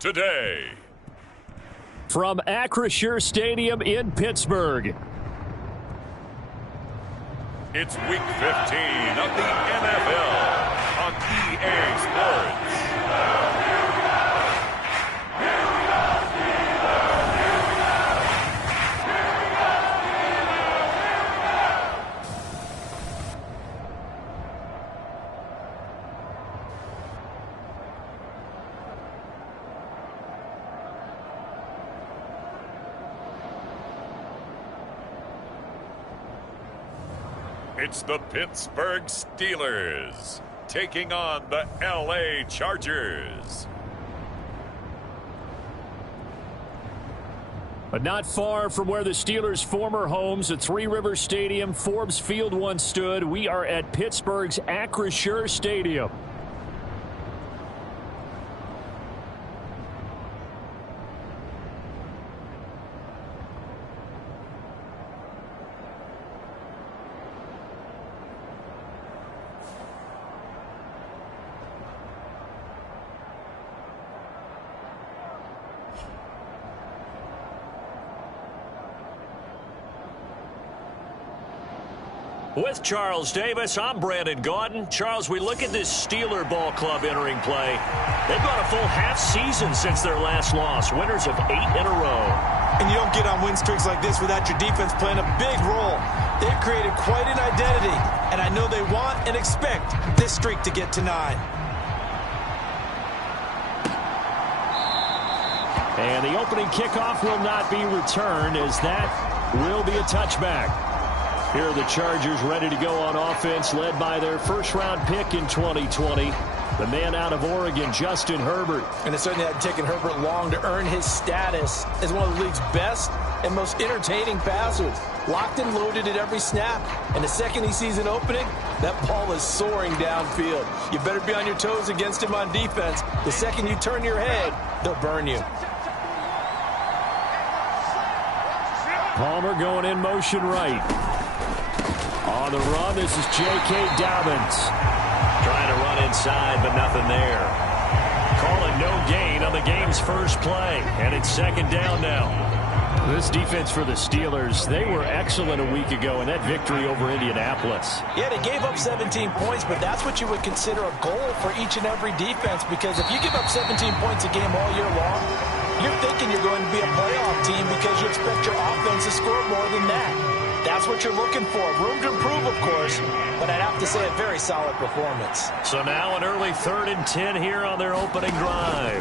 today. From r2r034's Stadium in Pittsburgh. It's Week 15 of the NFL on EA Sports. It's the Pittsburgh Steelers taking on the LA Chargers. But not far from where the Steelers' former homes at Three Rivers Stadium, Forbes Field once stood, we are at Pittsburgh's r2r034's Stadium. With Charles Davis, I'm Brandon Gaudin. Charles, we look at this Steeler ball club entering play. They've gone a full half season since their last loss, winners of 8 in a row. And you don't get on win streaks like this without your defense playing a big role. They've created quite an identity, and I know they want and expect this streak to get to 9. And the opening kickoff will not be returned, as that will be a touchback. Here are the Chargers ready to go on offense, led by their first-round pick in 2020, the man out of Oregon, Justin Herbert. And it certainly hadn't taken Herbert long to earn his status as one of the league's best and most entertaining passers. Locked and loaded at every snap. And the second he sees an opening, that ball is soaring downfield. You better be on your toes against him on defense. The second you turn your head, they'll burn you. Palmer going in motion right. On the run, this is J.K. Dobbins. Trying to run inside, but nothing there. Calling no gain on the game's first play. And it's second down now. This defense for the Steelers, they were excellent a week ago in that victory over Indianapolis. Yeah, they gave up 17 points, but that's what you would consider a goal for each and every defense, because if you give up 17 points a game all year long, you're thinking you're going to be a playoff team because you expect your offense to score more than that. That's what you're looking for. Room to improve, of course, but I'd have to say a very solid performance. So now an early 3rd and 10 here on their opening drive.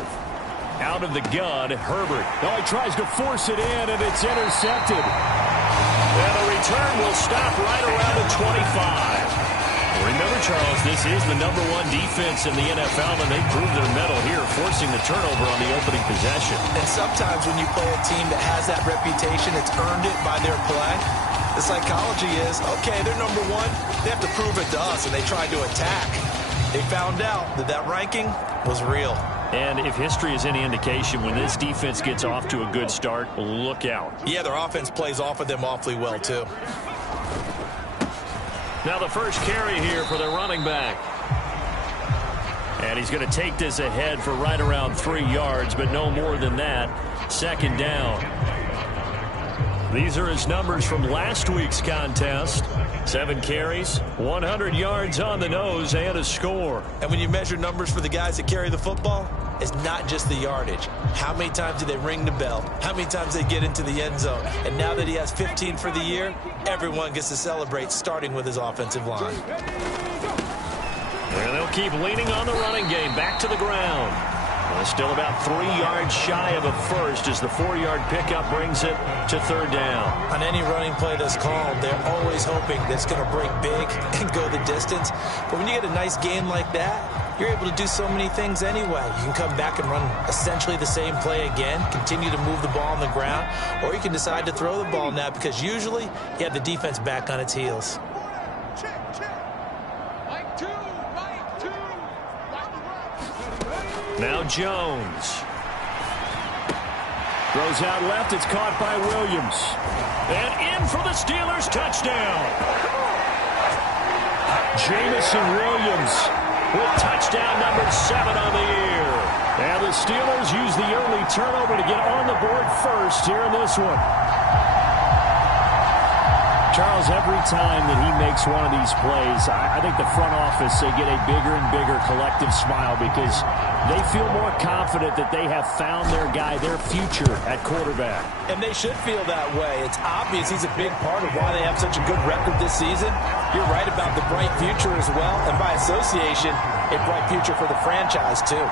Out of the gun, Herbert. Oh, he tries to force it in, and it's intercepted. And the return will stop right around the 25. Remember, Charles, this is the #1 defense in the NFL, and they proved their mettle here, forcing the turnover on the opening possession. And sometimes when you play a team that has that reputation, it's earned it by their play. The psychology is, okay, they're #1. They have to prove it to us, and they tried to attack. They found out that that ranking was real. And if history is any indication, when this defense gets off to a good start, look out. Yeah, their offense plays off of them awfully well, too. Now the first carry here for the running back. And he's going to take this ahead for right around 3 yards, but no more than that. Second down. These are his numbers from last week's contest. 7 carries, 100 yards on the nose, and a score. And when you measure numbers for the guys that carry the football, it's not just the yardage. How many times do they ring the bell? How many times they get into the end zone? And now that he has 15 for the year, everyone gets to celebrate, starting with his offensive line. And they'll keep leaning on the running game. Back to the ground. Well, still about 3 yards shy of a first as the 4-yard pickup brings it to 3rd down. On any running play that's called, they're always hoping that it's going to break big and go the distance. But when you get a nice gain like that, you're able to do so many things anyway. You can come back and run essentially the same play again, continue to move the ball on the ground, or you can decide to throw the ball now because usually you have the defense back on its heels. Now Jones. Throws out left. It's caught by Williams. And in for the Steelers touchdown. Jamison Williams with touchdown number 7 on the year. And the Steelers use the early turnover to get on the board first here in this one. Charles, every time that he makes one of these plays, I think the front office, they get a bigger and bigger collective smile because they feel more confident that they have found their guy, their future at quarterback. And they should feel that way. It's obvious he's a big part of why they have such a good record this season. You're right about the bright future as well, and by association, a bright future for the franchise too.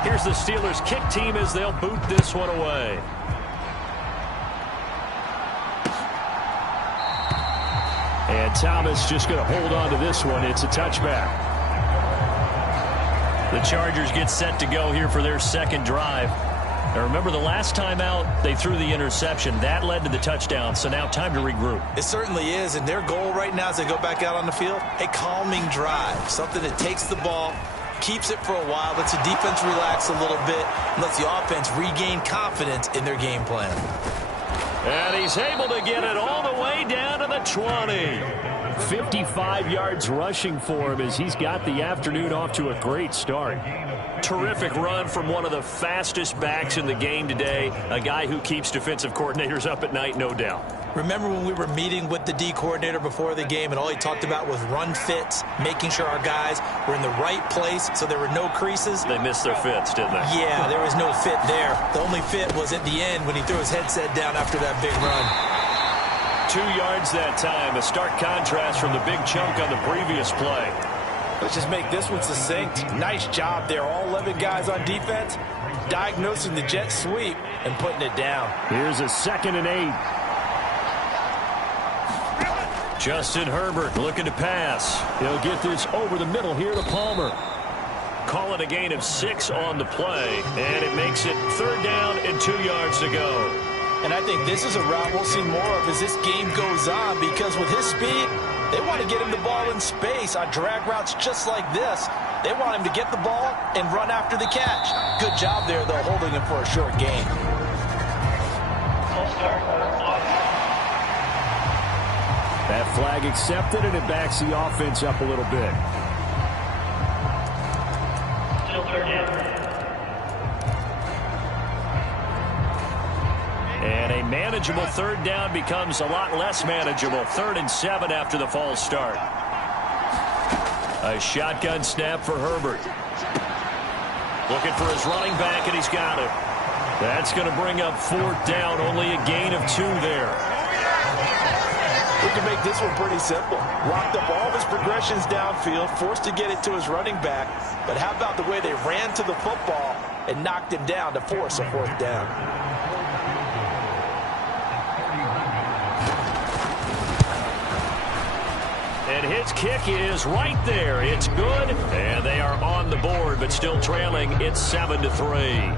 Here's the Steelers kick team as they'll boot this one away. And Thomas just going to hold on to this one. It's a touchback. The Chargers get set to go here for their second drive. Now remember, the last time out, they threw the interception. That led to the touchdown, so now time to regroup. It certainly is, and their goal right now as they go back out on the field, a calming drive, something that takes the ball, keeps it for a while, lets the defense relax a little bit, and lets the offense regain confidence in their game plan. And he's able to get it all the way down to the 20. 55 yards rushing for him as he's got the afternoon off to a great start. Terrific run from one of the fastest backs in the game today, a guy who keeps defensive coordinators up at night, no doubt. Remember when we were meeting with the D coordinator before the game and all he talked about was run fits, making sure our guys were in the right place so there were no creases? They missed their fits, didn't they? Yeah, there was no fit there. The only fit was at the end when he threw his headset down after that big run. 2 yards that time, a stark contrast from the big chunk on the previous play. Let's just make this one succinct. Nice job there. All 11 guys on defense diagnosing the jet sweep and putting it down. Here's a 2nd and 8. Justin Herbert looking to pass. He'll get this over the middle here to Palmer. Call it a gain of 6 on the play, and it makes it 3rd down and 2 yards to go. And I think this is a route we'll see more of as this game goes on, because with his speed, they want to get him the ball in space on drag routes just like this. They want him to get the ball and run after the catch. Good job there, though, holding him for a short gain. That flag accepted, and it backs the offense up a little bit. Still 3rd down. And a manageable 3rd down becomes a lot less manageable. 3rd and 7 after the false start. A shotgun snap for Herbert. Looking for his running back, and he's got it. That's going to bring up 4th down. Only a gain of 2 there. We can make this one pretty simple. Locked up all of his progressions downfield, forced to get it to his running back. But how about the way they ran to the football and knocked him down to force a 4th down? And his kick is right there. It's good, and they are on the board, but still trailing. It's 7-3.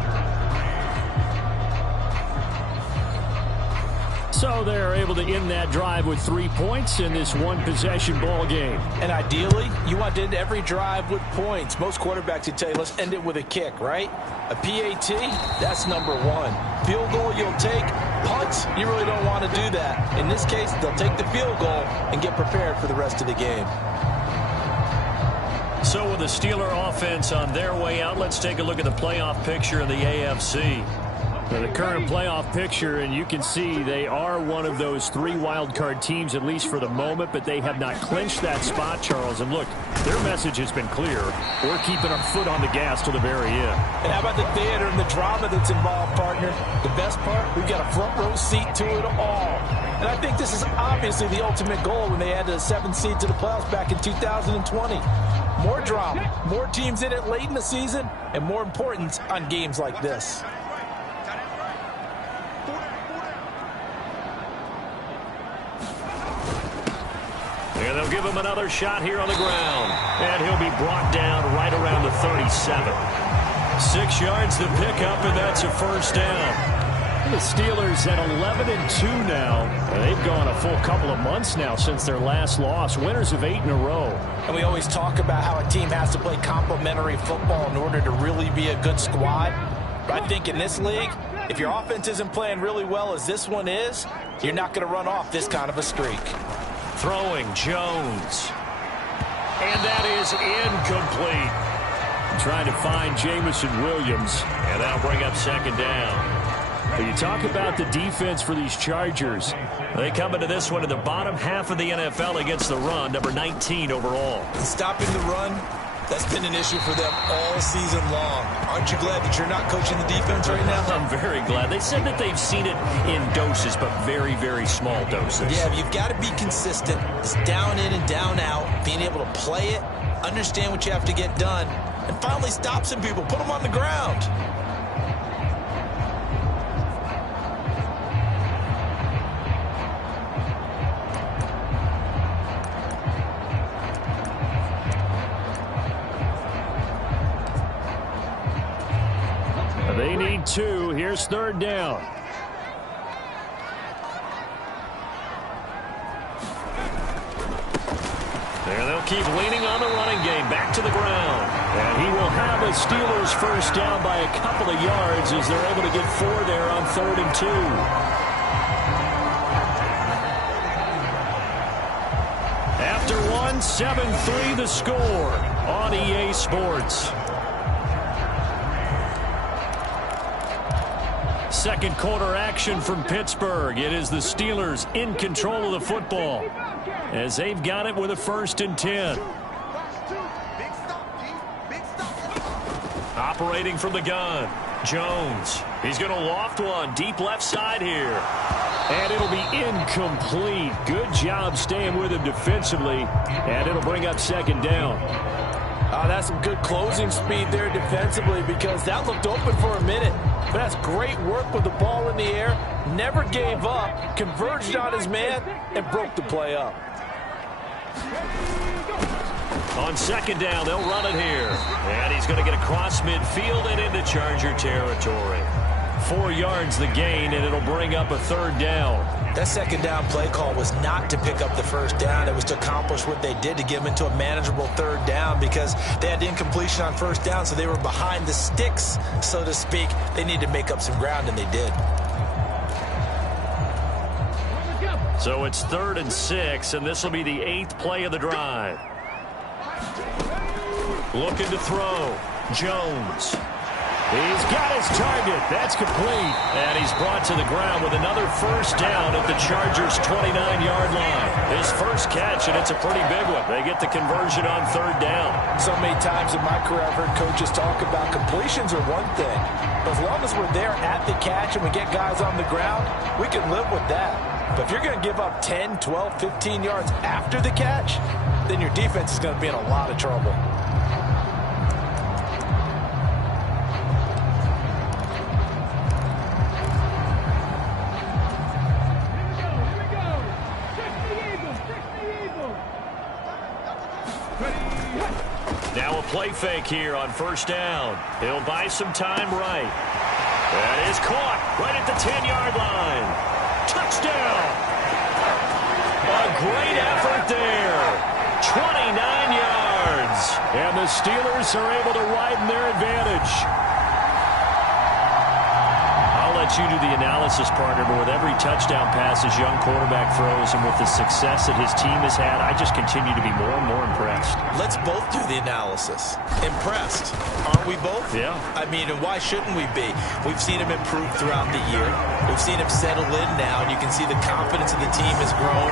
So they're able to end that drive with 3 points in this one-possession ball game. And ideally, you want to end every drive with points. Most quarterbacks would tell you, let's end it with a kick, right? A PAT, that's number 1. Field goal you'll take. Punts, you really don't want to do that. In this case, they'll take the field goal and get prepared for the rest of the game. So with the Steeler offense on their way out, let's take a look at the playoff picture of the AFC. The current playoff picture, and you can see they are one of those 3 wildcard teams, at least for the moment, but they have not clinched that spot, Charles. And look, their message has been clear. We're keeping our foot on the gas to the very end. And how about the theater and the drama that's involved, partner? The best part, we've got a front row seat to it all. And I think this is obviously the ultimate goal when they added a 7th seed to the playoffs back in 2020. More drama, more teams in it late in the season, and more importance on games like this. And they'll give him another shot here on the ground. And he'll be brought down right around the 37. 6 yards to pick up, and that's a 1st down. The Steelers at 11-2 now. They've gone a full couple of months now since their last loss. Winners of 8 in a row. And we always talk about how a team has to play complementary football in order to really be a good squad. But I think in this league, if your offense isn't playing really well as this one is, you're not going to run off this kind of a streak. Throwing, Jones. And that is incomplete. Trying to find Jamison Williams, and that'll bring up second down. But you talk about the defense for these Chargers. They come into this one in the bottom half of the NFL against the run, number 19 overall. And stopping the run, that's been an issue for them all season long. Aren't you glad that you're not coaching the defense right now? I'm very glad. They said that they've seen it in doses, but very, very small doses. Yeah, you've got to be consistent. It's down in and down out, being able to play it, understand what you have to get done, and finally stop some people, put them on the ground. They need two. Here's third down. There they'll keep leaning on the running game. Back to the ground. And he will have a Steelers first down by a couple of yards as they're able to get 4 there on 3rd and 2. After one, 7-3 the score on EA Sports. Second quarter action from Pittsburgh. It is the Steelers in control of the football as they've got it with a 1st and 10. Operating from the gun, Jones. He's going to loft one deep left side here. And it'll be incomplete. Good job staying with him defensively. And it'll bring up second down. That's some good closing speed there defensively because that looked open for a minute. But that's great work with the ball in the air. Never gave up, converged on his man, and broke the play up. On second down, they'll run it here. And he's going to get across midfield and into Charger territory. 4 yards the gain, and it'll bring up a 3rd down. That second down play call was not to pick up the first down. It was to accomplish what they did to get them into a manageable 3rd down because they had incompletion on 1st down, so they were behind the sticks, so to speak. They needed to make up some ground, and they did. So it's 3rd and 6, and this will be the 8th play of the drive. Looking to throw. Jones. He's got his target. That's complete. And he's brought to the ground with another first down at the Chargers' 29-yard line. His first catch, and it's a pretty big one. They get the conversion on 3rd down. So many times in my career I've heard coaches talk about completions are one thing. But as long as we're there at the catch and we get guys on the ground, we can live with that. But if you're going to give up 10, 12, 15 yards after the catch, then your defense is going to be in a lot of trouble. Now a play fake here on 1st down. He'll buy some time right. That is caught right at the 10-yard line. Touchdown! A great effort there. 29 yards. And the Steelers are able to widen their advantage. I'll let you do the analysis, partner, but with every touchdown pass his young quarterback throws and with the success that his team has had, I just continue to be more and more impressed. Let's both do the analysis. Impressed. Aren't we both? Yeah. I mean, and why shouldn't we be? We've seen him improve throughout the year. We've seen him settle in now, and you can see the confidence of the team has grown.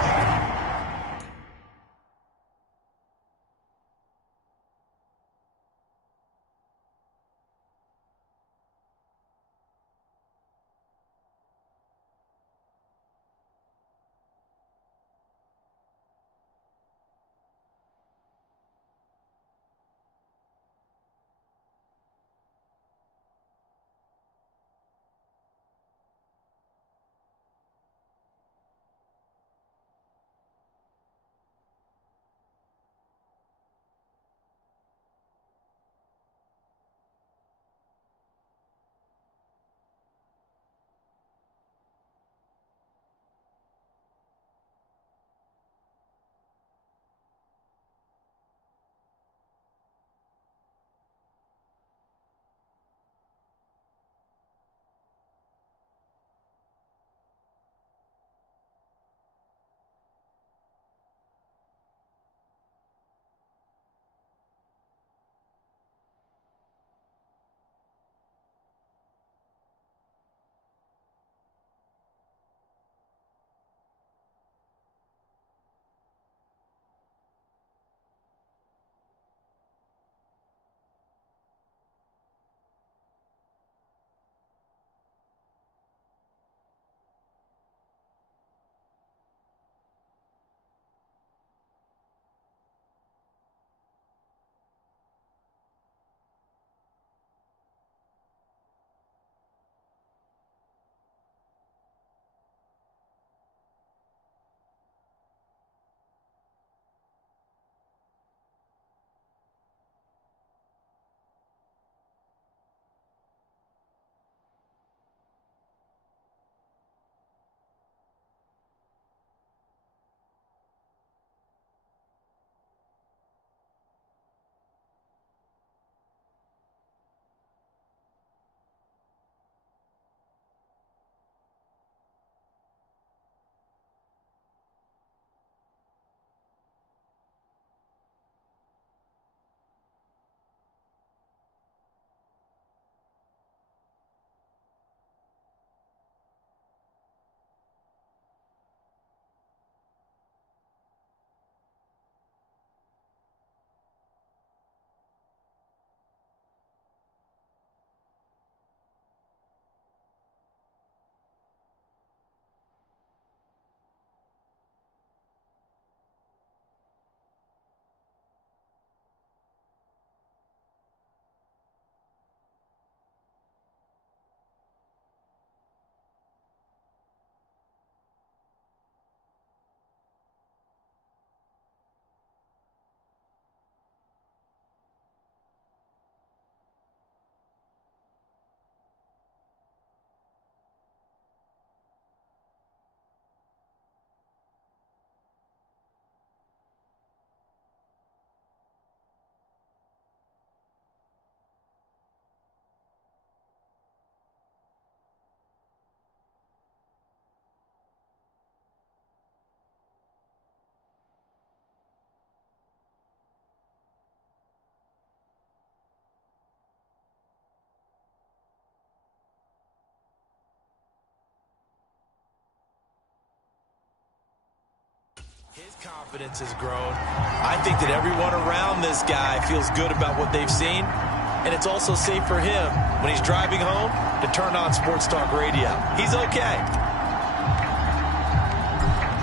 Confidence has grown. I think that everyone around this guy feels good about what they've seen, and it's also safe for him when he's driving home to turn on Sports Talk Radio. He's okay.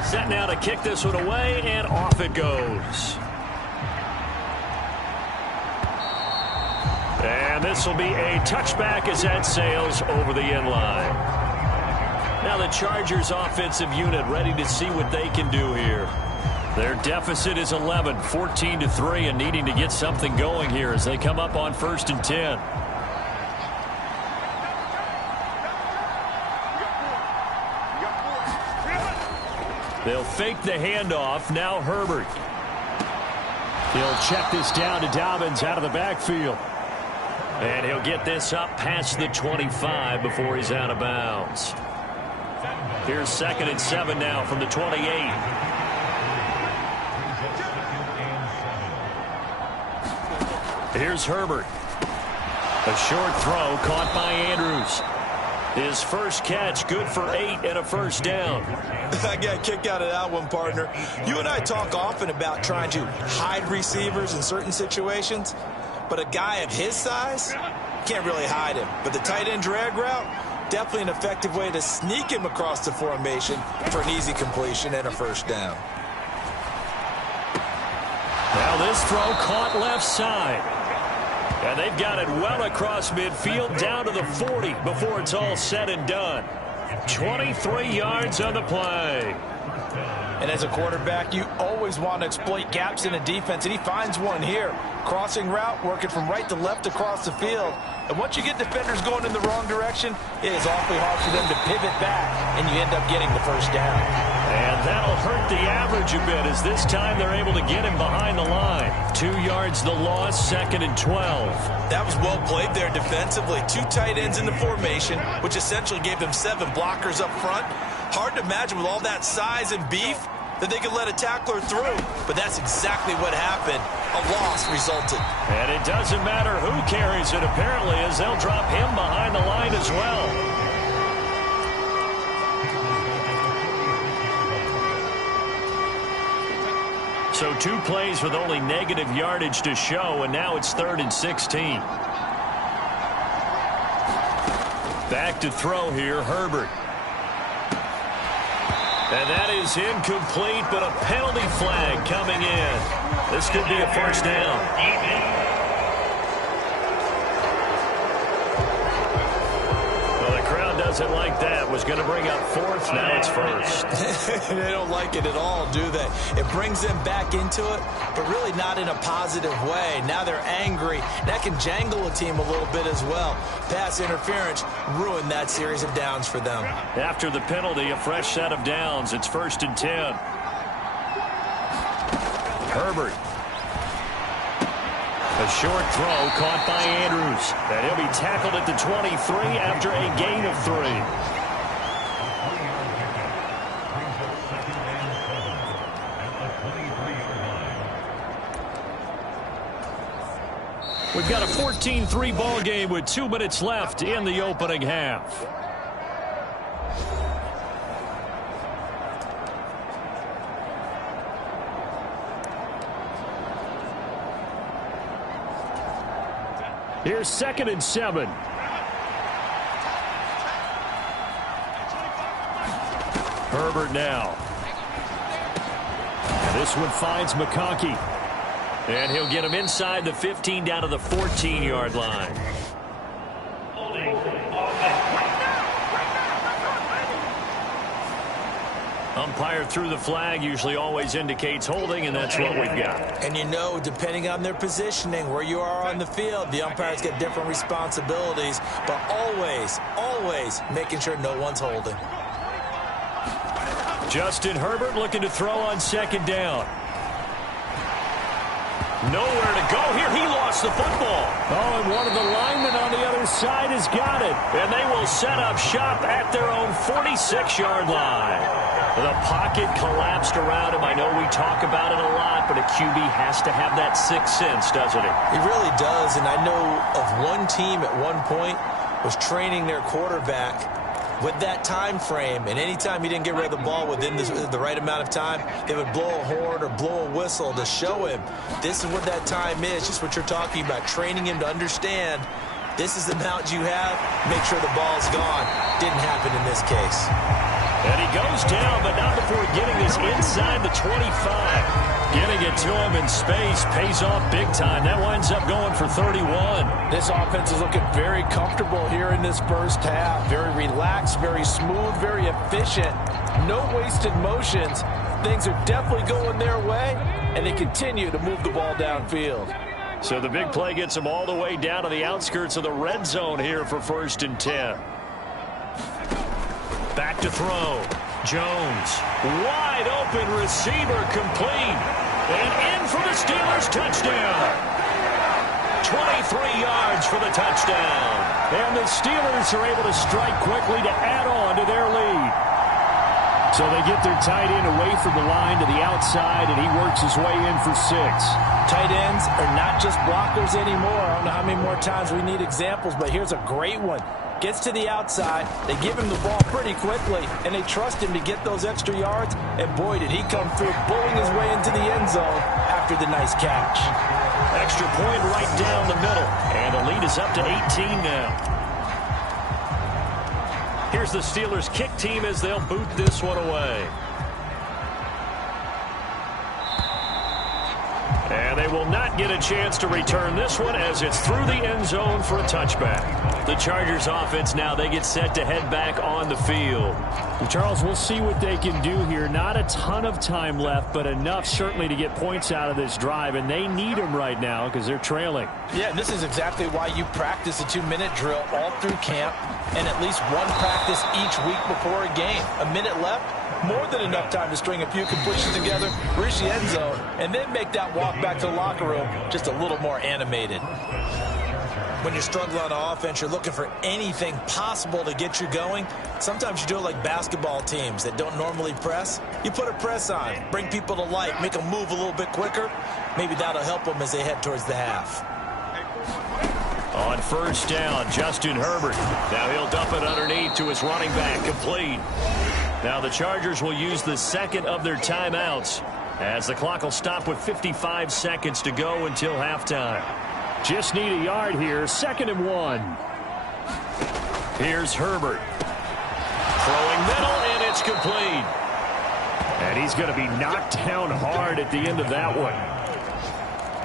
Set now to kick this one away, and off it goes. And this will be a touchback as that sails over the end line. Now the Chargers offensive unit ready to see what they can do here. Their deficit is 11, 14-3, and needing to get something going here as they come up on 1st and 10. They'll fake the handoff. Now Herbert. He'll check this down to Dobbins out of the backfield. And he'll get this up past the 25 before he's out of bounds. Here's 2nd and 7 now from the 28. Here's Herbert. A short throw caught by Andrews. His first catch, good for 8 and a first down. I got a kick out of that one, partner. You and I talk often about trying to hide receivers in certain situations, but a guy of his size can't really hide him. But the tight end drag route, definitely an effective way to sneak him across the formation for an easy completion and a first down. Now this throw caught left side. And they've got it well across midfield down to the 40 before it's all said and done. 23 yards on the play. And as a quarterback, you always want to exploit gaps in a defense, and he finds one here. Crossing route, working from right to left across the field. And once you get defenders going in the wrong direction, it is awfully hard for them to pivot back, and you end up getting the first down. And that'll hurt the average a bit as this time they're able to get him behind the line. 2 yards the loss, 2nd and 12. That was well played there defensively. 2 tight ends in the formation, which essentially gave them 7 blockers up front. Hard to imagine with all that size and beef that they could let a tackler through. But that's exactly what happened. A loss resulted. And it doesn't matter who carries it, apparently, as they'll drop him behind the line as well. So 2 plays with only negative yardage to show, and now it's 3rd and 16. Back to throw here, Herbert. And that is incomplete, but a penalty flag coming in. This could be a first down. Well, the crowd doesn't like that. Was going to bring up 4th, now it's 1st. They don't like it at all, do they? It brings them back into it, but really not in a positive way. Now they're angry. That can jangle a team a little bit as well. Pass interference ruined that series of downs for them. After the penalty, a fresh set of downs. It's 1st and 10. Herbert. A short throw caught by Andrews. And he'll be tackled at the 23 after a gain of 3. We've got a 14-3 ball game with 2 minutes left in the opening half. Here's 2nd and 7. Herbert now. And this one finds McConkey. And he'll get him inside the 15 down to the 14-yard line. Umpire threw the flag, usually always indicates holding, and that's what we've got. And you know, depending on their positioning, where you are on the field, the umpires get different responsibilities, but always making sure no one's holding. Justin Herbert looking to throw on 2nd down. Nowhere to go here. He lost the football. Oh, and one of the linemen on the other side has got it. And they will set up shop at their own 46-yard line. The pocket collapsed around him. I know we talk about it a lot, but a QB has to have that 6th sense, doesn't it? He really does, and I know of one team at one point was training their quarterback with that time frame, and anytime he didn't get rid of the ball within the right amount of time, they would blow a horn or blow a whistle to show him this is what that time is, just what you're talking about, training him to understand this is the amount you have, make sure the ball's gone. Didn't happen in this case. And he goes down, but not before getting this inside the 25. Getting it to him in space pays off big time. That winds up going for 31. This offense is looking very comfortable here in this first half. Very relaxed, very smooth, very efficient. No wasted motions. Things are definitely going their way, and they continue to move the ball downfield. So the big play gets him all the way down to the outskirts of the red zone here for 1st and 10. Back to throw. Jones, wide open receiver, complete. And in for the Steelers touchdown. 23 yards for the touchdown. And the Steelers are able to strike quickly to add on to their lead. So they get their tight end away from the line to the outside, and he works his way in for 6. Tight ends are not just blockers anymore. I don't know how many more times we need examples, but here's a great one. Gets to the outside, they give him the ball pretty quickly, and they trust him to get those extra yards, and boy, did he come through, bowling his way into the end zone after the nice catch. Extra point right down the middle, and the lead is up to 18 now. Here's the Steelers kick team as they'll boot this one away. And they will not get a chance to return this one as it's through the end zone for a touchback. The Chargers offense now, they get set to head back on the field. Well, Charles, we'll see what they can do here. Not a ton of time left, but enough certainly to get points out of this drive, and they need them right now because they're trailing. Yeah, this is exactly why you practice a 2-minute drill all through camp and at least one practice each week before a game. A minute left, more than enough time to string a few completions together, reach the end zone, and then make that walk back to the locker room just a little more animated. When you're struggling on offense, you're looking for anything possible to get you going. Sometimes you do it like basketball teams that don't normally press. You put a press on, bring people to life, make them move a little bit quicker. Maybe that'll help them as they head towards the half. On 1st down, Justin Herbert. Now he'll dump it underneath to his running back, complete. Now the Chargers will use the second of their timeouts as the clock will stop with 55 seconds to go until halftime. Just need a yard here. 2nd and 1. Here's Herbert. Throwing middle, and it's complete. And he's going to be knocked down hard at the end of that one.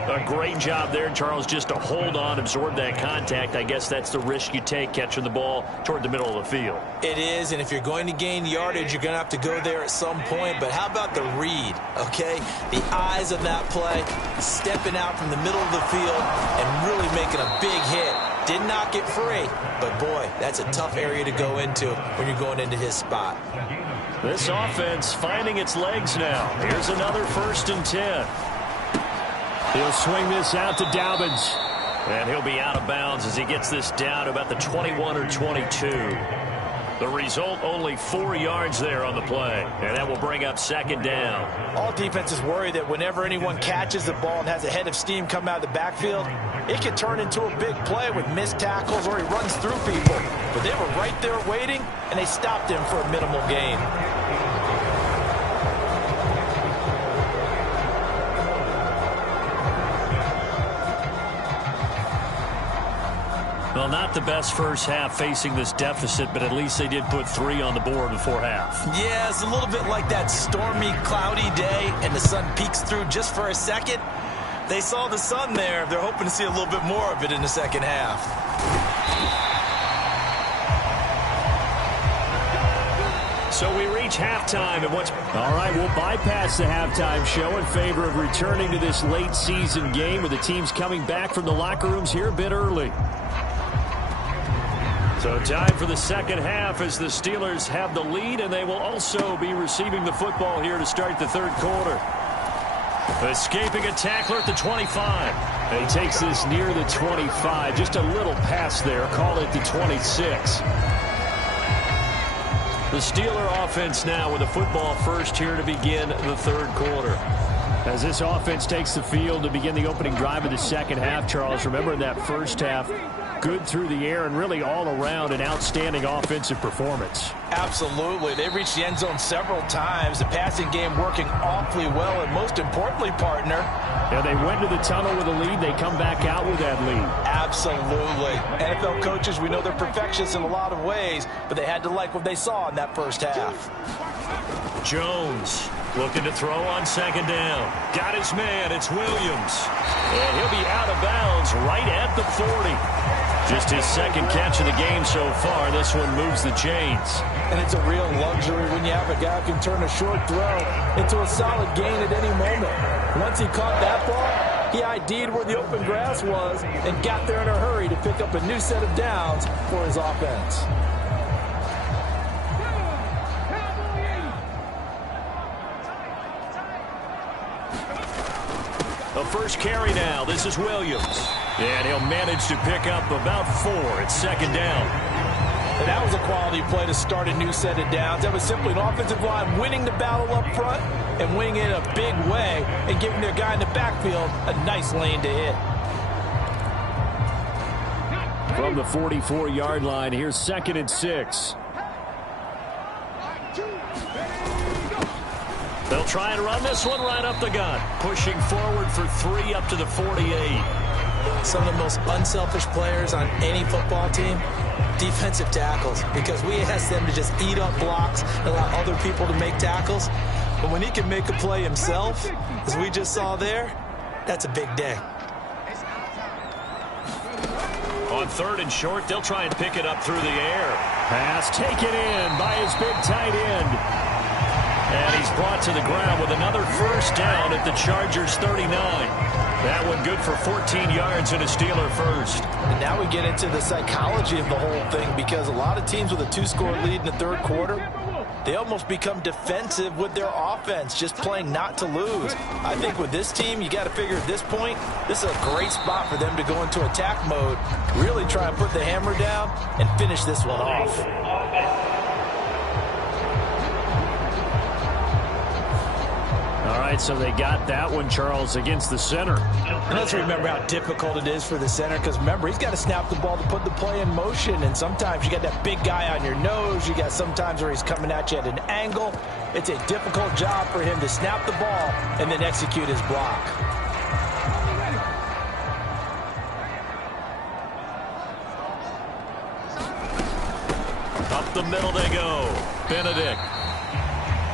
A great job there, Charles, just to hold on, absorb that contact. I guess that's the risk you take catching the ball toward the middle of the field. It is, and if you're going to gain yardage, you're going to have to go there at some point. But how about the read, okay? The eyes of that play, stepping out from the middle of the field and really making a big hit. Did not get free, but boy, that's a tough area to go into when you're going into his spot. This offense finding its legs now. Here's another 1st and 10. He'll swing this out to Dobbins. And he'll be out of bounds as he gets this down to about the 21 or 22. The result, only 4 yards there on the play. And that will bring up 2nd down. All defenses worry that whenever anyone catches the ball and has a head of steam come out of the backfield, it can turn into a big play with missed tackles or he runs through people. But they were right there waiting, and they stopped him for a minimal gain. Well, not the best first half facing this deficit, but at least they did put 3 on the board before half. Yeah, it's a little bit like that stormy, cloudy day, and the sun peeks through just for a second. They saw the sun there. They're hoping to see a little bit more of it in the second half. So we reach halftime, and what's... All right, we'll bypass the halftime show in favor of returning to this late season game with the teams coming back from the locker rooms here a bit early. So time for the second half as the Steelers have the lead, and they will also be receiving the football here to start the 3rd quarter. Escaping a tackler at the 25. He takes this near the 25. Just a little pass there. Call it the 26. The Steeler offense now with the football first here to begin the 3rd quarter. As this offense takes the field to begin the opening drive of the second half, Charles, remember in that first half, good through the air and really all around an outstanding offensive performance. Absolutely. They reached the end zone several times. The passing game working awfully well, and most importantly, partner, Yeah, they went to the tunnel with a lead. They come back out with that lead. absolutely. NFL coaches, we know they're perfectionists in a lot of ways, but they had to like what they saw in that first half. Jones looking to throw on second down. Got his man. It's Williams. And he'll be out of bounds right at the 40. Just his second catch of the game so far. This one moves the chains. And it's a real luxury when you have a guy who can turn a short throw into a solid gain at any moment. Once he caught that ball, he ID'd where the open grass was and got there in a hurry to pick up a new set of downs for his offense. The first carry now. This is Williams. And he'll manage to pick up about 4 at second down. And that was a quality play to start a new set of downs. That was simply an offensive line winning the battle up front and winning it in a big way and giving their guy in the backfield a nice lane to hit. From the 44-yard line, here's 2nd and 6. They'll try and run this one right up the gut. Pushing forward for 3 up to the 48. Some of the most unselfish players on any football team, defensive tackles, because we ask them to just eat up blocks and allow other people to make tackles. But when he can make a play himself, as we just saw there, that's a big day. On 3rd and short, they'll try and pick it up through the air. Pass taken in by his big tight end. And he's brought to the ground with another first down at the Chargers' 39. That one good for 14 yards and a Steeler first. And now we get into the psychology of the whole thing, because a lot of teams with a 2-score lead in the third quarter, they almost become defensive with their offense, just playing not to lose. I think with this team, you got to figure at this point, this is a great spot for them to go into attack mode, really try and put the hammer down and finish this one off. All right, so they got that one, Charles, against the center. And let's remember how difficult it is for the center, because remember, he's got to snap the ball to put the play in motion, and sometimes you got that big guy on your nose. You got sometimes where he's coming at you at an angle. It's a difficult job for him to snap the ball and then execute his block. Up the middle they go. Benedict.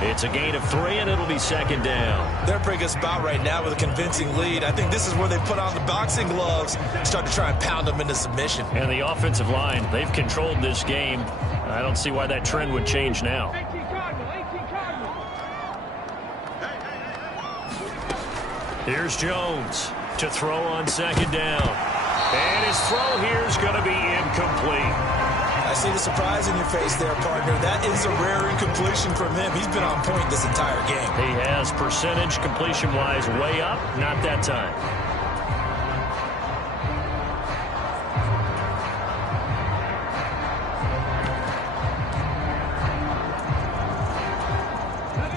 It's a gain of 3, and it'll be 2nd down. They're a pretty good spot right now with a convincing lead. I think this is where they put on the boxing gloves, start to try and pound them into submission. And the offensive line, they've controlled this game. I don't see why that trend would change now. Here's Jones to throw on 2nd down. And his throw here is going to be incomplete. I see the surprise in your face there, partner. That is a rare incompletion from him. He's been on point this entire game. He has percentage completion-wise way up. Not that time.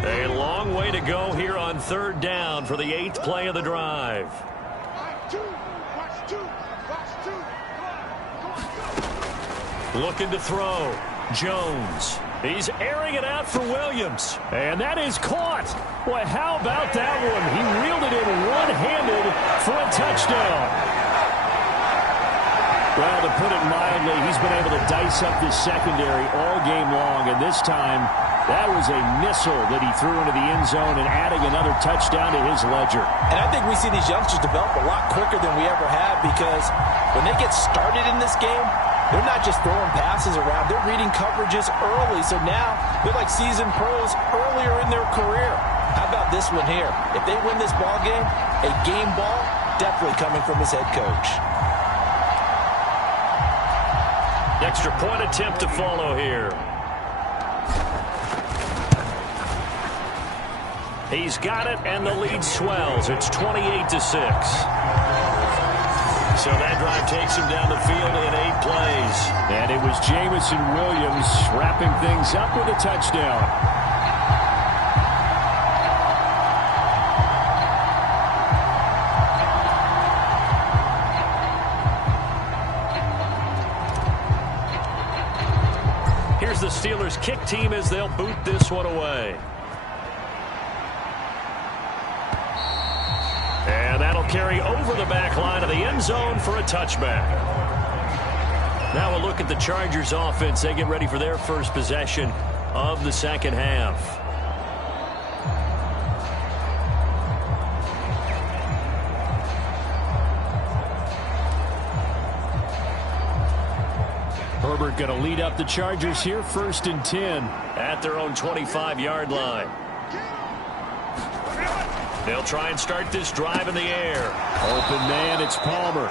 A long way to go here on 3rd down for the 8th play of the drive. Looking to throw. Jones. He's airing it out for Williams. And that is caught. Boy, how about that one? He reeled it in one-handed for a touchdown. Well, to put it mildly, he's been able to dice up this secondary all game long. And this time, that was a missile that he threw into the end zone and adding another touchdown to his ledger. And I think we see these youngsters develop a lot quicker than we ever have, because when they get started in this game, they're not just throwing passes around. They're reading coverages early. So now they're like seasoned pros earlier in their career. How about this one here? If they win this ball game, a game ball definitely coming from his head coach. Extra point attempt to follow here. He's got it, and the lead swells. It's 28-6. So that drive takes him down the field in 8 plays. And it was Jamison Williams wrapping things up with a touchdown. kick team as they'll boot this one away. And that'll carry over the back line of the end zone for a touchback. Now a look at the Chargers offense. They get ready for their first possession of the second half. Herbert going to lead up the Chargers here, 1st and 10 at their own 25-yard line. They'll try and start this drive in the air. Open man, it's Palmer.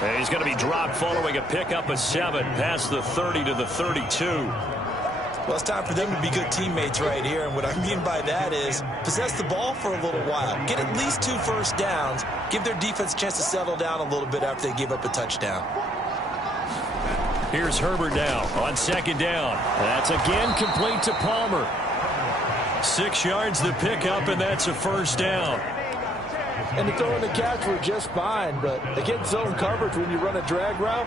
And he's going to be dropped following a pickup of 7 past the 30 to the 32. Well, it's time for them to be good teammates right here. And what I mean by that is possess the ball for a little while. Get at least 2 first downs. Give their defense a chance to settle down a little bit after they give up a touchdown. Here's Herbert now on 2nd down. That's again complete to Palmer. 6 yards the pickup, and that's a 1st down. And the throw and the catch were just fine, but against zone coverage when you run a drag route,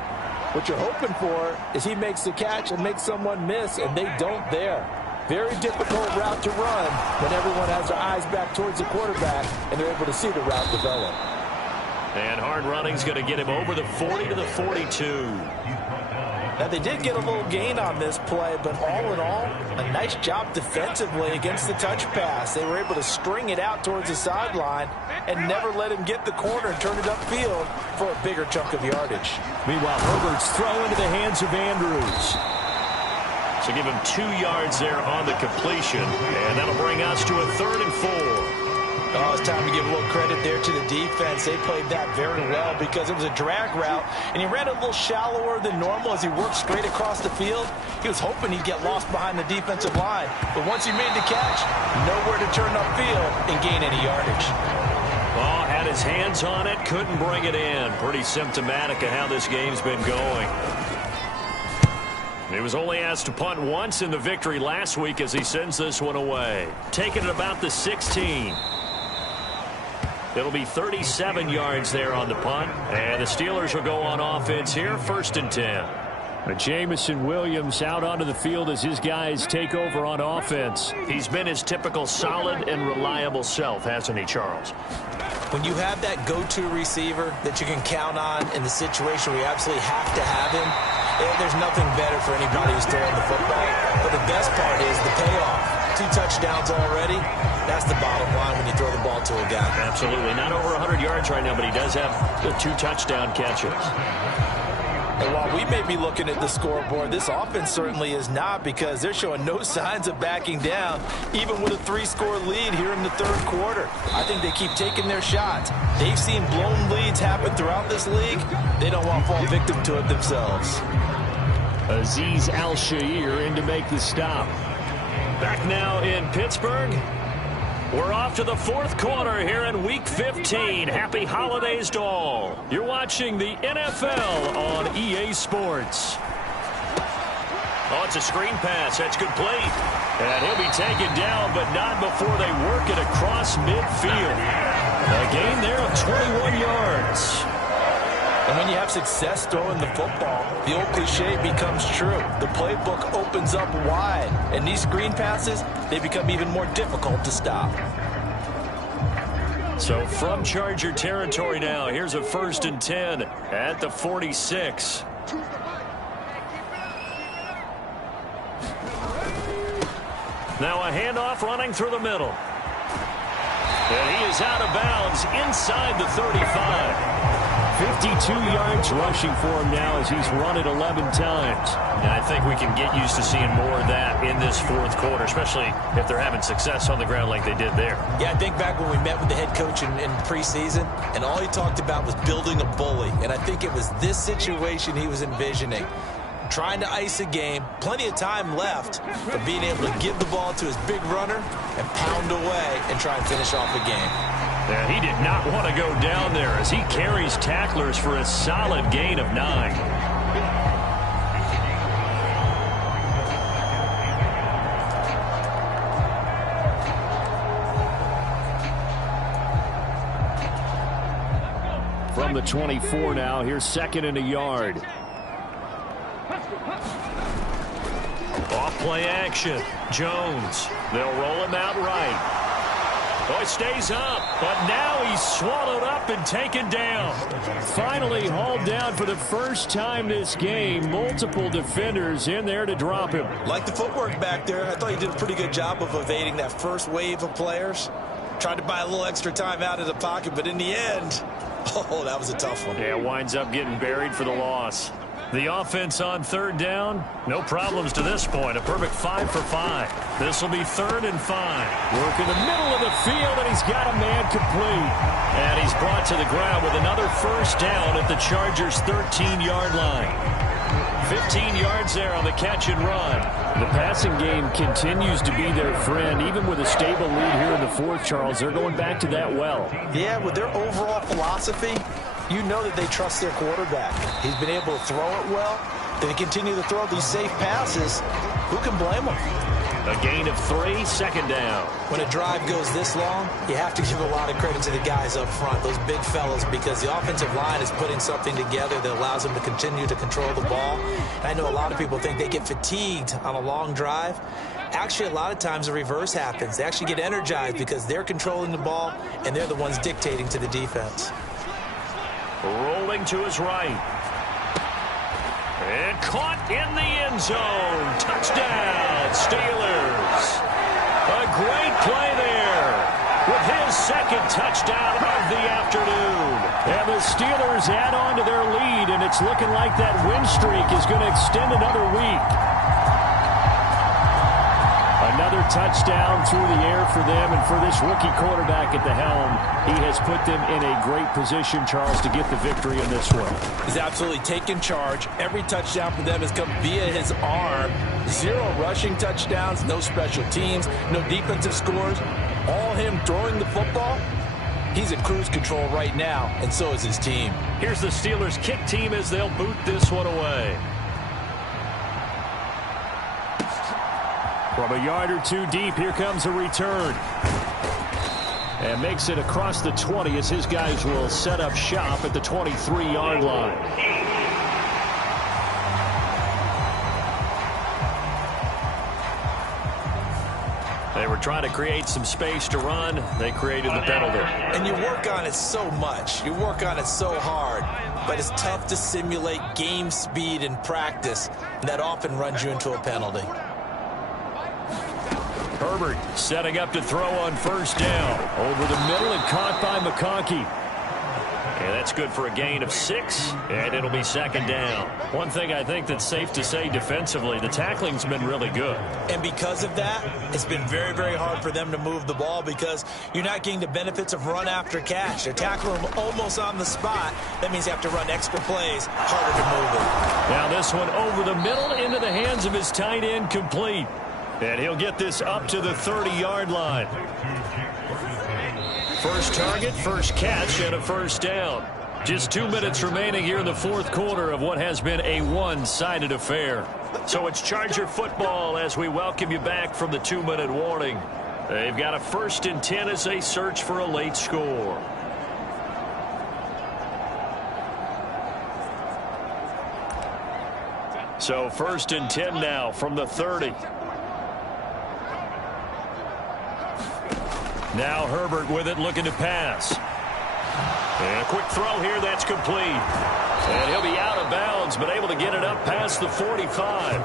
what you're hoping for is he makes the catch and makes someone miss, and they don't there. Very difficult route to run when everyone has their eyes back towards the quarterback and they're able to see the route develop. And hard running's going to get him over the 40 to the 42. Now, they did get a little gain on this play, but all in all, a nice job defensively against the touch pass. They were able to string it out towards the sideline and never let him get the corner and turn it upfield for a bigger chunk of yardage. Meanwhile, Herbert's throw into the hands of Andrews. So give him 2 yards there on the completion, and that'll bring us to a 3rd and 4. Oh, it's time to give a little credit there to the defense. They played that very well because it was a drag route, and he ran a little shallower than normal as he worked straight across the field. He was hoping he'd get lost behind the defensive line, but once he made the catch, nowhere to turn upfield and gain any yardage. Oh, had his hands on it, couldn't bring it in. Pretty symptomatic of how this game's been going. He was only asked to punt once in the victory last week as he sends this one away. Taking it about the 16. It'll be 37 yards there on the punt. And the Steelers will go on offense here, 1st and 10. Jamison Williams out onto the field as his guys take over on offense. He's been his typical solid and reliable self, hasn't he, Charles? When you have that go-to receiver that you can count on in the situation where you absolutely have to have him, there's nothing better for anybody who's throwing the football. But the best part is the payoff. 2 touchdowns already. That's the bottom line when you throw the ball to a guy. Absolutely. Not over 100 yards right now, but he does have the 2 touchdown catches. And while we may be looking at the scoreboard, this offense certainly is not, because they're showing no signs of backing down, even with a 3-score lead here in the 3rd quarter. I think they keep taking their shots. They've seen blown leads happen throughout this league. They don't want to fall victim to it themselves. Azeez Al-Shaair in to make the stop. Back now in Pittsburgh. We're off to the 4th quarter here in Week 15. Happy holidays to all. You're watching the NFL on EA Sports. Oh, it's a screen pass. That's complete. And he'll be taken down, but not before they work it across midfield. A gain there of 21 yards. And when you have success throwing the football, the old cliche becomes true. The playbook opens up wide, and these screen passes, they become even more difficult to stop. So from Charger territory now, here's a 1st and 10 at the 46. Now a handoff running through the middle. And he is out of bounds inside the 35. 52 yards rushing for him now as he's run it 11 times. And I think we can get used to seeing more of that in this 4th quarter, especially if they're having success on the ground like they did there. Yeah, I think back when we met with the head coach in preseason, and all he talked about was building a bully. And I think it was this situation he was envisioning. Trying to ice a game, plenty of time left for being able to give the ball to his big runner and pound away and try and finish off the game. And he did not want to go down there as he carries tacklers for a solid gain of 9. From the 24 now, here's 2nd and a yard. Off Play action. Jones. They'll roll him out right. Oh, he stays up, but now he's swallowed up and taken down. Finally hauled down for the first time this game. Multiple defenders in there to drop him. Like the footwork back there, I thought he did a pretty good job of evading that first wave of players. Tried to buy a little extra time out of the pocket, but in the end, oh, that was a tough one. Yeah, winds up getting buried for the loss. The offense on third down, no problems to this point. A perfect 5 for 5. This will be 3rd and 5. Work in the middle of the field, and he's got a man complete. And he's brought to the ground with another first down at the Chargers' 13-yard line. 15 yards there on the catch and run. The passing game continues to be their friend. Even with a stable lead here in the fourth, Charles, they're going back to that well. Yeah, with their overall philosophy, you know that they trust their quarterback. He's been able to throw it well. They continue to throw these safe passes. Who can blame them? A gain of 3, 2nd down. When a drive goes this long, you have to give a lot of credit to the guys up front, those big fellas, because the offensive line is putting something together that allows them to continue to control the ball. And I know a lot of people think they get fatigued on a long drive. Actually, a lot of times the reverse happens. They actually get energized because they're controlling the ball, and they're the ones dictating to the defense. Rolling to his right. And caught in the end zone. Touchdown, Steelers. A great play there with his 2nd touchdown of the afternoon. And the Steelers add on to their lead, and it's looking like that win streak is going to extend another week. Another touchdown through the air for them, and for this rookie quarterback at the helm, he has put them in a great position, Charles, to get the victory in this one. He's absolutely taken charge. Every touchdown for them has come via his arm. 0 rushing touchdowns, no special teams, no defensive scores. All him throwing the football. He's in cruise control right now, and so is his team. Here's the Steelers kick team as they'll boot this one away. From a yard or 2 deep, here comes a return. And makes it across the 20 as his guys will set up shop at the 23-yard line. They were trying to create some space to run. They created the penalty. And you work on it so much. You work on it so hard. But it's tough to simulate game speed in practice. And that often runs you into a penalty. Herbert setting up to throw on first down. Over the middle and caught by McConkey. And that's good for a gain of 6, and it'll be 2nd down. One thing I think that's safe to say defensively, the tackling's been really good. And because of that, it's been very, very hard for them to move the ball because you're not getting the benefits of run after catch. They're tackling them almost on the spot. That means you have to run extra plays, harder to move it. Now this one over the middle into the hands of his tight end, complete. And he'll get this up to the 30-yard line. First target, first catch, and a first down. Just 2 minutes remaining here in the fourth quarter of what has been a one-sided affair. So it's Charger football as we welcome you back from the 2-minute warning. They've got a 1st and 10 as they search for a late score. So 1st and 10 now from the 30. Now Herbert with it, looking to pass. And a quick throw here, that's complete. And he'll be out of bounds, but able to get it up past the 45.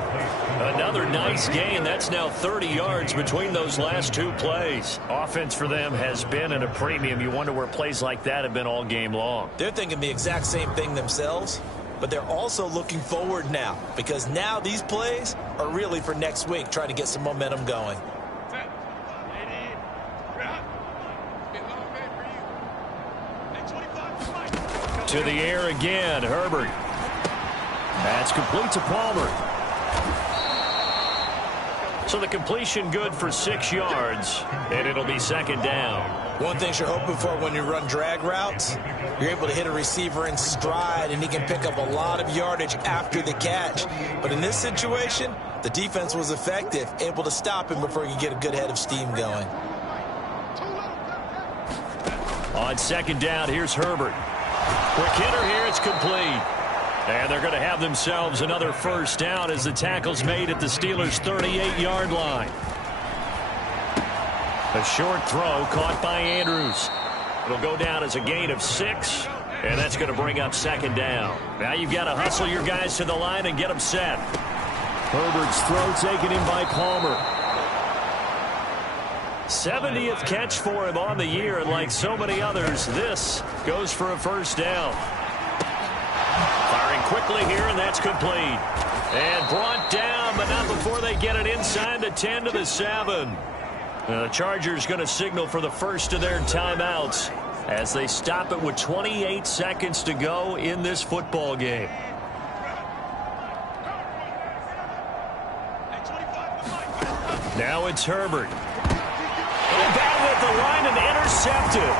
Another nice gain. That's now 30 yards between those last 2 plays. Offense for them has been at a premium. You wonder where plays like that have been all game long. They're thinking the exact same thing themselves, but they're also looking forward now because now these plays are really for next week, trying to get some momentum going. To the air again, Herbert. That's complete to Palmer. So the completion good for 6 yards, and it'll be 2nd down. One thing you're hoping for when you run drag routes, you're able to hit a receiver in stride, and he can pick up a lot of yardage after the catch. But in this situation, the defense was effective, able to stop him before he could get a good head of steam going. On 2nd down, here's Herbert. Quick hitter here, it's complete. And they're going to have themselves another first down as the tackle's made at the Steelers' 38-yard line. A short throw caught by Andrews. It'll go down as a gain of 6, and that's going to bring up second down. Now you've got to hustle your guys to the line and get them set. Herbert's throw taken in by Palmer. 70th catch for him on the year, and like so many others, this goes for a first down. Firing quickly here, and that's complete. And brought down, but not before they get it inside the 10 to the 7. The Chargers going to signal for the first of their timeouts as they stop it with 28 seconds to go in this football game. Now it's Herbert. Batted at the line and intercepted.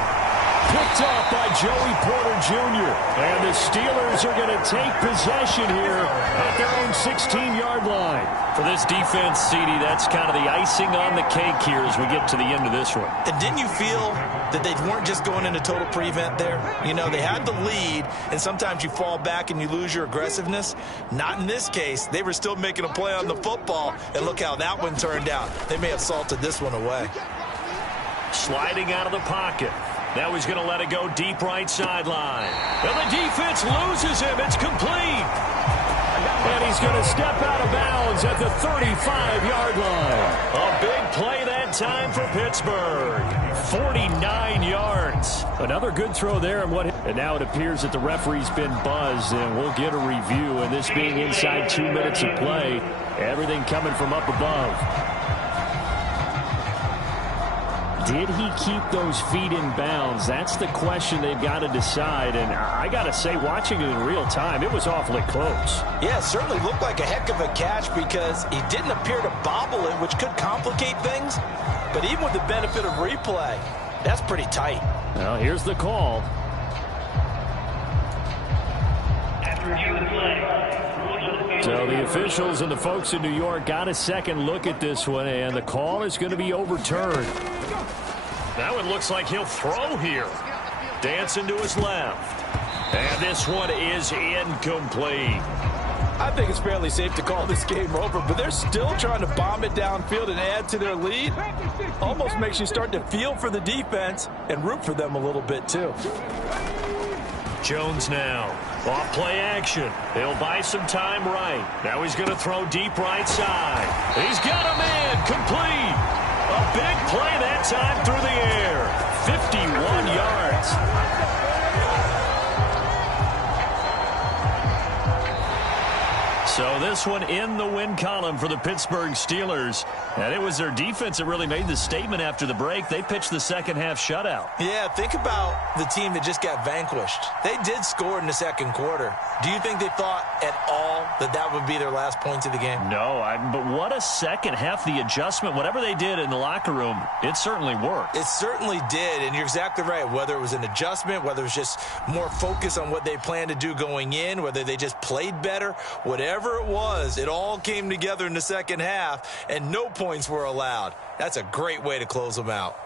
Picked off by Joey Porter Jr. And the Steelers are going to take possession here at their own 16-yard line. For this defense, CD, that's kind of the icing on the cake here as we get to the end of this one. And didn't you feel that they weren't just going into total prevent there? You know, they had the lead, and sometimes you fall back and you lose your aggressiveness. Not in this case. They were still making a play on the football, and look how that one turned out. They may have salted this one away. Sliding out of the pocket. Now he's going to let it go deep right sideline. And the defense loses him. It's complete. And he's going to step out of bounds at the 35-yard line. A big play that time for Pittsburgh. 49 yards. Another good throw there. And now it appears that the referee's been buzzed, and we'll get a review. And this being inside 2 minutes of play, everything coming from up above. Did he keep those feet in bounds? That's the question they've got to decide. And I got to say, watching it in real time, it was awfully close. Yeah, it certainly looked like a heck of a catch because he didn't appear to bobble it, which could complicate things. But even with the benefit of replay, that's pretty tight. Well, here's the call. So the officials and the folks in New York got a second look at this one, and the call is going to be overturned. That one looks like he'll throw here. Dancing to his left. And this one is incomplete. I think it's fairly safe to call this game over, but they're still trying to bomb it downfield and add to their lead. Almost makes you start to feel for the defense and root for them a little bit, too. Jones now. Off play action. He'll buy some time right. Now he's going to throw deep right side. He's got a man. Complete. A big play that time through the air. 51 yards. So this one in the win column for the Pittsburgh Steelers. And it was their defense that really made the statement after the break. They pitched the second half shutout. Yeah, think about the team that just got vanquished. They did score in the second quarter. Do you think they thought at all that that would be their last points of the game? No, but what a second half. The adjustment, whatever they did in the locker room, it certainly worked. It certainly did, and you're exactly right. Whether it was an adjustment, whether it was just more focus on what they planned to do going in, whether they just played better, whatever it was, it all came together in the second half, and no points were allowed. That's a great way to close them out.